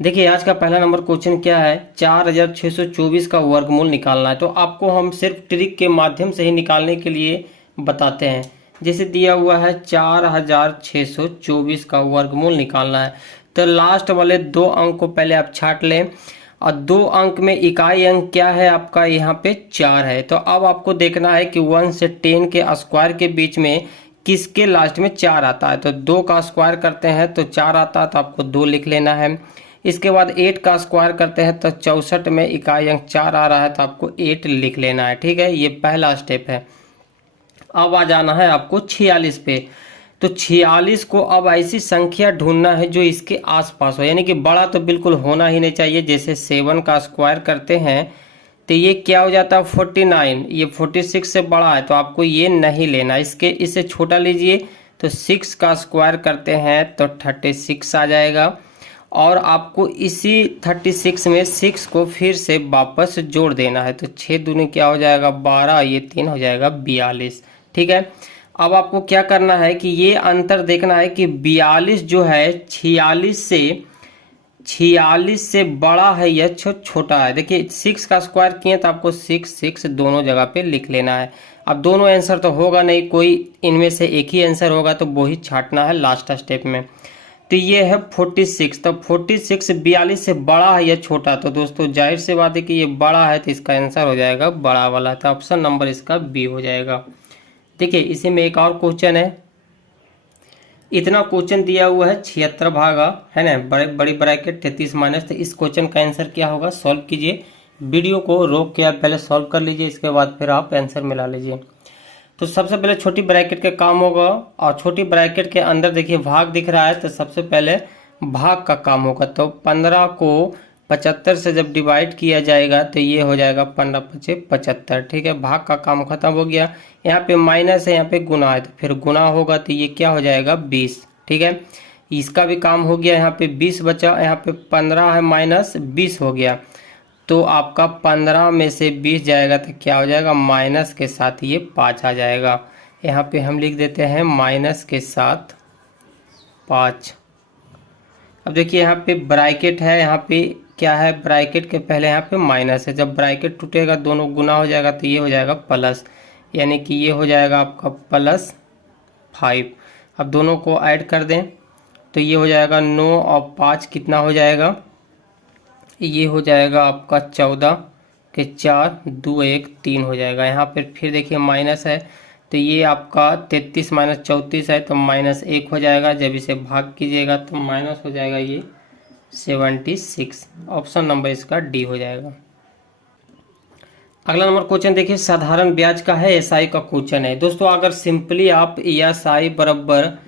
देखिए आज का पहला नंबर क्वेश्चन क्या है, 4624 का वर्गमूल निकालना है। तो आपको हम सिर्फ ट्रिक के माध्यम से ही निकालने के लिए बताते हैं। जैसे दिया हुआ है 4624 का वर्गमूल निकालना है, तो लास्ट वाले दो अंक को पहले आप छांट लें। और दो अंक में इकाई अंक क्या है आपका, यहाँ पे 4 है। तो अब आपको देखना है कि 1 से 10 के स्क्वायर के बीच में किसके लास्ट में 4 आता है। तो 2 का स्क्वायर करते हैं तो 4 आता है, तो आपको 2 लिख लेना है। इसके बाद 8 का स्क्वायर करते हैं तो 64 में इकाई अंक 4 आ रहा है, तो आपको 8 लिख लेना है। ठीक है, ये पहला स्टेप है। अब आ जाना है आपको 46 पे। तो 46 को अब ऐसी संख्या ढूंढना है जो इसके आसपास हो, यानी कि बड़ा तो बिल्कुल होना ही नहीं चाहिए। जैसे 7 का स्क्वायर करते हैं तो ये क्या हो जाता है 49, ये 46 से बड़ा है तो आपको ये नहीं लेना, इससे छोटा लीजिए। तो 6 का स्क्वायर करते हैं तो 36 आ जाएगा। और आपको इसी 36 में 6 को फिर से वापस जोड़ देना है। तो 6 दूनी क्या हो जाएगा 12, ये 3 हो जाएगा 42। ठीक है, अब आपको क्या करना है कि ये अंतर देखना है कि 42 जो है 46 से बड़ा है या छोटा है। देखिए 6 का स्क्वायर किए तो आपको 6 दोनों जगह पे लिख लेना है। अब दोनों आंसर तो होगा नहीं, कोई इनमें से एक ही आंसर होगा, तो वो ही छांटना है लास्ट स्टेप में। तो ये है 46। तो 46 42 से बड़ा है या छोटा, तो दोस्तों जाहिर सी बात है कि ये बड़ा है, तो इसका आंसर हो जाएगा बड़ा वाला। तो ऑप्शन नंबर इसका बी हो जाएगा। देखिए इसी में एक और क्वेश्चन है। इतना क्वेश्चन दिया हुआ है 76 भागा, है ना, बड़ी ब्रैकेट 33 माइनस। तो इस क्वेश्चन का आंसर क्या होगा, सॉल्व कीजिए। वीडियो को रोक के आप पहले सॉल्व कर लीजिए, इसके बाद फिर आप आंसर मिला लीजिए। तो सबसे पहले छोटी ब्रैकेट का काम होगा, और छोटी ब्रैकेट के अंदर देखिए भाग दिख रहा है, तो सबसे पहले भाग का काम होगा। तो 15 को 75 से जब डिवाइड किया जाएगा तो ये हो जाएगा 15 पचे 75। ठीक है, भाग का काम खत्म हो गया। यहाँ पे माइनस है, यहाँ पे गुना है, तो फिर गुना होगा तो ये क्या हो जाएगा 20। ठीक है, इसका भी काम हो गया। यहाँ पे 20 बचा, यहाँ पे 15 है माइनस 20 हो गया। तो आपका 15 में से 20 जाएगा तो क्या हो जाएगा, माइनस के साथ ये 5 आ जाएगा। यहाँ पे हम लिख देते हैं माइनस के साथ 5। अब देखिए यहाँ पे ब्रैकेट है, यहाँ पे क्या है, ब्रैकेट के पहले यहाँ पे माइनस है। जब ब्रैकेट टूटेगा दोनों गुना हो जाएगा तो ये हो जाएगा प्लस, यानी कि ये हो जाएगा आपका +5। अब दोनों को ऐड कर दें तो ये हो जाएगा 9 और 5 कितना हो जाएगा, ये हो जाएगा आपका 14 के 4 2 1 3 हो जाएगा। यहाँ पर फिर देखिए माइनस है, तो ये आपका 33 माइनस 34 है, तो -1 हो जाएगा। जब इसे भाग कीजिएगा तो माइनस हो जाएगा ये 76। ऑप्शन नंबर इसका डी हो जाएगा। अगला नंबर क्वेश्चन देखिए, साधारण ब्याज का है, एसआई का क्वेश्चन है। दोस्तों अगर सिंपली आप एसआई बराबर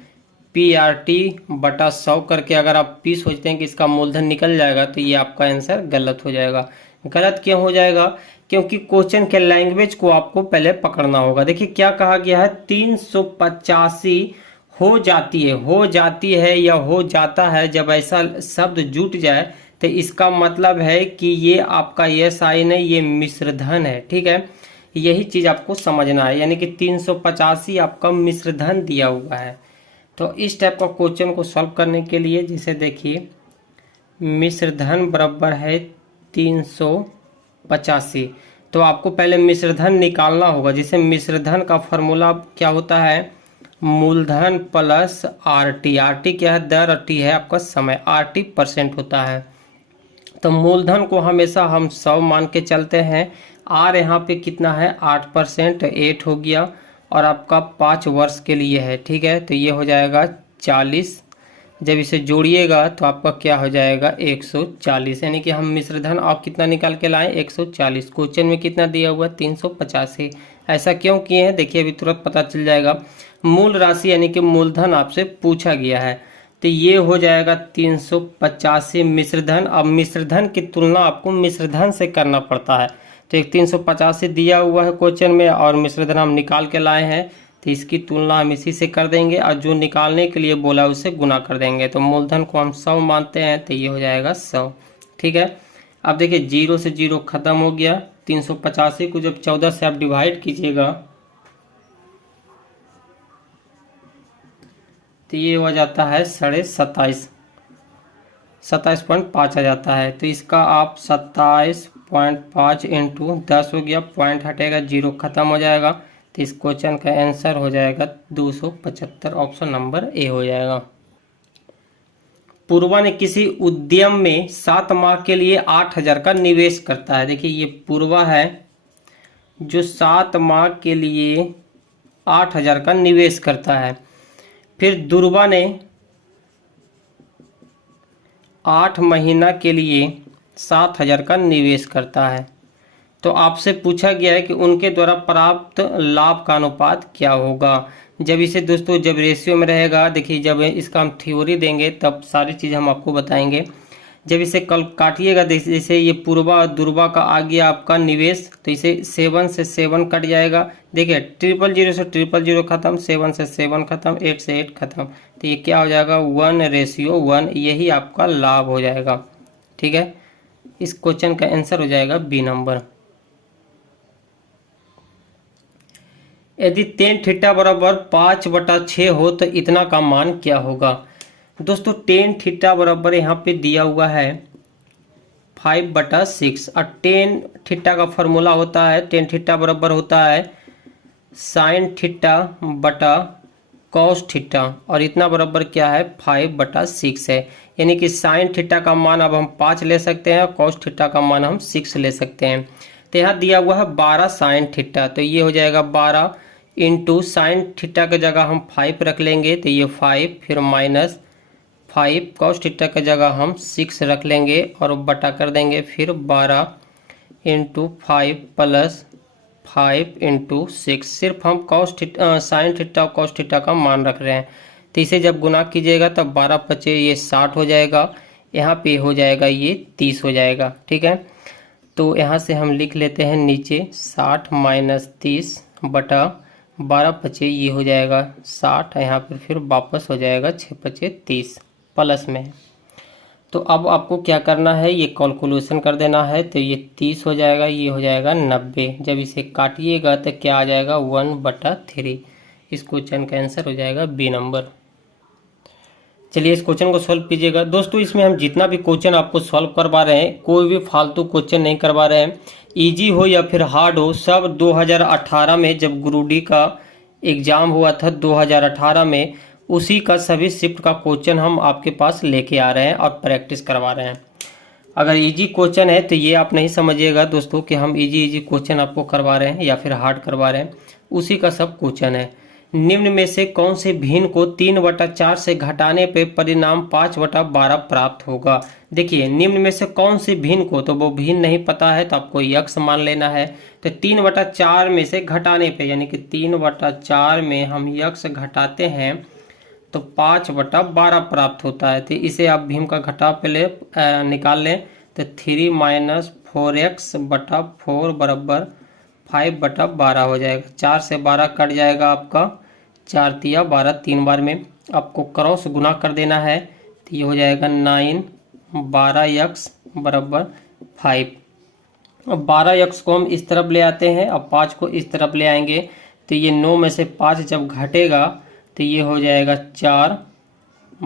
PRT बटा 100 करके अगर आप P सोचते हैं कि इसका मूलधन निकल जाएगा, तो ये आपका आंसर गलत हो जाएगा। गलत क्यों हो जाएगा, क्योंकि क्वेश्चन के लैंग्वेज को आपको पहले पकड़ना होगा। देखिए क्या कहा गया है, 385 हो जाती है या हो जाता है। जब ऐसा शब्द जुट जाए तो इसका मतलब है कि ये आपका एसआई नहीं, ये मिश्रधन है। ठीक है, यही चीज आपको समझना है, यानी कि 385 आपका मिश्रधन दिया हुआ है। तो इस टाइप का क्वेश्चन को सॉल्व करने के लिए जैसे देखिए मिश्रधन बराबर है 385, तो आपको पहले मिश्रधन निकालना होगा। जैसे मिश्रधन का फॉर्मूला क्या होता है, मूलधन प्लस RT। RT क्या है, दर, T है आपका समय, RT % होता है। तो मूलधन को हमेशा हम 100 मान के चलते हैं। R यहाँ पे कितना है 8%, 8 हो गया, और आपका 5 वर्ष के लिए है। ठीक है, तो ये हो जाएगा 40। जब इसे जोड़िएगा तो आपका क्या हो जाएगा 140, यानी कि हम मिश्रधन आप कितना निकाल के लाएं 140। क्वेश्चन में कितना दिया हुआ 385। ऐसा क्यों किए हैं देखिए अभी तुरंत पता चल जाएगा। मूल राशि यानी कि मूलधन आपसे पूछा गया है, तो ये हो जाएगा 385 मिश्रधन। अब मिश्रधन की तुलना आपको मिश्रधन से करना पड़ता है। तो एक 385 दिया हुआ है क्वेश्चन में और मिश्रधन हम निकाल के लाए हैं, तो इसकी तुलना हम इसी से कर देंगे और जो निकालने के लिए बोला उससे गुना कर देंगे। तो मूलधन को हम 100 मानते हैं, तो ये हो जाएगा 100। ठीक है, अब देखिए 0 से 0 खत्म हो गया। 385 को जब 14 से आप डिवाइड कीजिएगा तो ये हो जाता है 27.5। 27.5 आ जाता है। तो इसका आप 27.5 इंटू 10 हो गया, पॉइंट हटेगा, जीरो खत्म हो जाएगा। तो इस क्वेश्चन का आंसर हो जाएगा 275, ऑप्शन नंबर ए हो जाएगा। पूर्वा ने किसी उद्यम में 7 माह के लिए 8,000 का निवेश करता है। देखिए ये पूर्वा है जो 7 माह के लिए 8,000 का निवेश करता है। फिर दुर्वा ने 8 महीना के लिए 7,000 का निवेश करता है। तो आपसे पूछा गया है कि उनके द्वारा प्राप्त लाभ का अनुपात क्या होगा। जब इसे दोस्तों जब रेशियो में रहेगा, देखिए जब इसका हम थ्योरी देंगे तब सारी चीज़ हम आपको बताएंगे। जब इसे कल काटिएगा, जैसे ये पूर्वा और दुर्वा का आ गया आपका निवेश, तो इसे 7 से 7 कट जाएगा। देखिए 000 से 000 खत्म, 7 से 7 खत्म, 8 से 8 खत्म। तो ये क्या हो जाएगा 1:1, यही आपका लाभ हो जाएगा। ठीक है, इस क्वेश्चन का आंसर हो जाएगा बी नंबर। यदि tan थीटा बराबर 5/6 हो तो इतना का मान क्या होगा। दोस्तों tan थीटा बराबर यहाँ पे दिया हुआ है 5/6 और tan थीटा का फॉर्मूला होता है, tan थीटा बराबर होता है sin थीटा बटा cos थीटा, और इतना बराबर क्या है 5/6 है। यानी कि sin थीटा का मान अब हम 5 ले सकते हैं और cos थीटा का मान हम 6 ले सकते हैं। तो यहाँ दिया हुआ है 12 sin थीटा, तो ये हो जाएगा 12 इंटू साइन थीटा की जगह हम 5 रख लेंगे, तो ये 5, फिर -5 cos थीटा की जगह हम 6 रख लेंगे और बटा कर देंगे, फिर 12 इंटू 5 प्लस 5 इंटू 6। सिर्फ हम साइन थीटा और cos थीटा का मान रख रहे हैं। तो इसे जब गुना कीजिएगा तब 12×5 ये 60 हो जाएगा, यहाँ पे हो जाएगा ये 30 हो जाएगा। ठीक है, तो यहाँ से हम लिख लेते हैं नीचे 60 - 30 बटा 12×5 ये हो जाएगा 60, यहाँ पर फिर वापस हो जाएगा 6×5 30 प्लस में। तो अब आपको क्या करना है, ये कैलकुलेशन कर देना है। तो ये 30 हो जाएगा, ये हो जाएगा 90। जब इसे काटिएगा तो क्या आ जाएगा 1/3। इस क्वेश्चन का आंसर हो जाएगा बी नंबर। चलिए इस क्वेश्चन को सॉल्व कीजिएगा। दोस्तों इसमें हम जितना भी क्वेश्चन आपको सॉल्व करवा रहे हैं, कोई भी फालतू क्वेश्चन नहीं करवा रहे हैं, इजी हो या फिर हार्ड हो, सब 2018 में जब ग्रुप डी का एग्ज़ाम हुआ था 2018 में, उसी का सभी शिफ्ट का क्वेश्चन हम आपके पास लेके आ रहे हैं और प्रैक्टिस करवा रहे हैं। अगर इजी क्वेश्चन है तो ये आप नहीं समझिएगा दोस्तों कि हम इजी क्वेश्चन आपको करवा रहे हैं या फिर हार्ड करवा रहे हैं, उसी का सब क्वेश्चन है। निम्न में से कौन से भिन्न को 3/4 से घटाने पे परिणाम 5/12 प्राप्त होगा। देखिए निम्न में से कौन से भिन्न को, तो वो भिन्न नहीं पता है तो आपको यक्स मान लेना है। तो 3/4 में से घटाने पे, यानी कि 3/4 में हम यक्स घटाते हैं तो 5/12 प्राप्त होता है। तो इसे आप भीम का घटा पे निकाल लें, तो 3 - 4x/4 बराबर 5/12 हो जाएगा। 4 से 12 कट जाएगा आपका, 4 तिया 12, 3 बार में आपको क्रॉस गुना कर देना है, तो ये हो जाएगा 9 12x बराबर 5। अब 12x को हम इस तरफ ले आते हैं, अब 5 को इस तरफ ले आएंगे, तो ये 9 में से 5 जब घटेगा तो ये हो जाएगा 4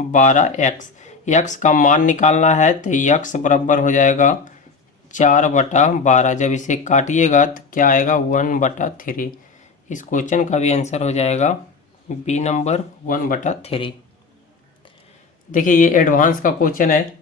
12x। x का मान निकालना है, तो x बराबर हो जाएगा 4/12। जब इसे काटिएगा तो क्या आएगा 1/3। इस क्वेश्चन का भी आंसर हो जाएगा बी नंबर 1/3। देखिए ये एडवांस का क्वेश्चन है।